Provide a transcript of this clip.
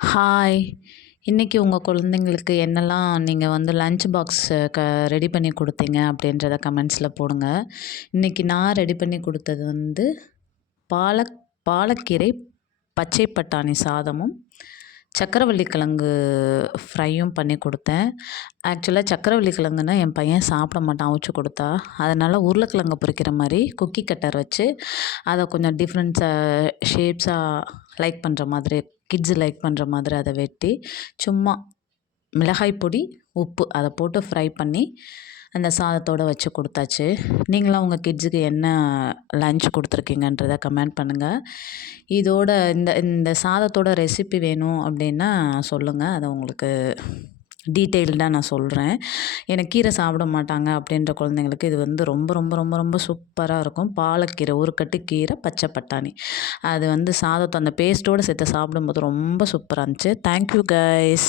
Hi! இன்னைக்கு உங்க குழந்தைங்களுக்கு என்னெல்லாம் நீங்க வந்து லஞ்ச் பாக்ஸ் ரெடி பண்ணி குடுத்தீங்க அப்படின்றத கமெண்ட்ஸ்ல போடுங்க. இன்னைக்கு நான் ரெடி பண்ணி குடுத்தது வந்து பாலக் பாலக்கீரை பச்சை பட்டாணி சாதமும், சக்கரவள்ளி கிழங்கு ஃப்ரையும் பண்ணி குடுத்தேன். ஆக்சுவலா சக்கரவள்ளி கிழங்குன்னா என் பையன் சாப்பிட மாட்டான் அவிச்சு குடுத்தா. அதனால உருளைக்கிழங்க பொரிக்கிற மாரி குக்கி கட்டர் வச்சு, அத கொஞ்சம் டிஃப்ரெண்ட்ஸா ஷேப்ஸா லைக் பண்ணுற மாதிரி கிட்ஸ் லைக் பண்ணுற மாதிரி அதை வெட்டி சும்மா மிளகாய் பொடி உப்பு அதை போட்டு ஃப்ரை பண்ணி அந்த சாதத்தோடு வச்சு கொடுத்தாச்சு. நீங்களாம் உங்கள் கிட்ஸுக்கு என்ன லன்ச் கொடுத்துருக்கீங்கன்றத கமெண்ட் பண்ணுங்கள். இதோட இந்த இந்த சாதத்தோட ரெசிபி வேணும் அப்படின்னா சொல்லுங்கள், அதை உங்களுக்கு டீட்டெயில்டாக நான் சொல்கிறேன். எனக்கு கீரை சாப்பிட மாட்டாங்க அப்படின்ற குழந்தைங்களுக்கு இது வந்து ரொம்ப ரொம்ப ரொம்ப ரொம்ப சூப்பராக இருக்கும். பாலக்கீரை, ஒரு கட்டு கீரை, பச்சை பட்டாணி, அது வந்து சாதத்தை அந்த பேஸ்ட்டோடு சேர்த்து சாப்பிடும்போது ரொம்ப சூப்பராக இருந்துச்சு. Thank you guys.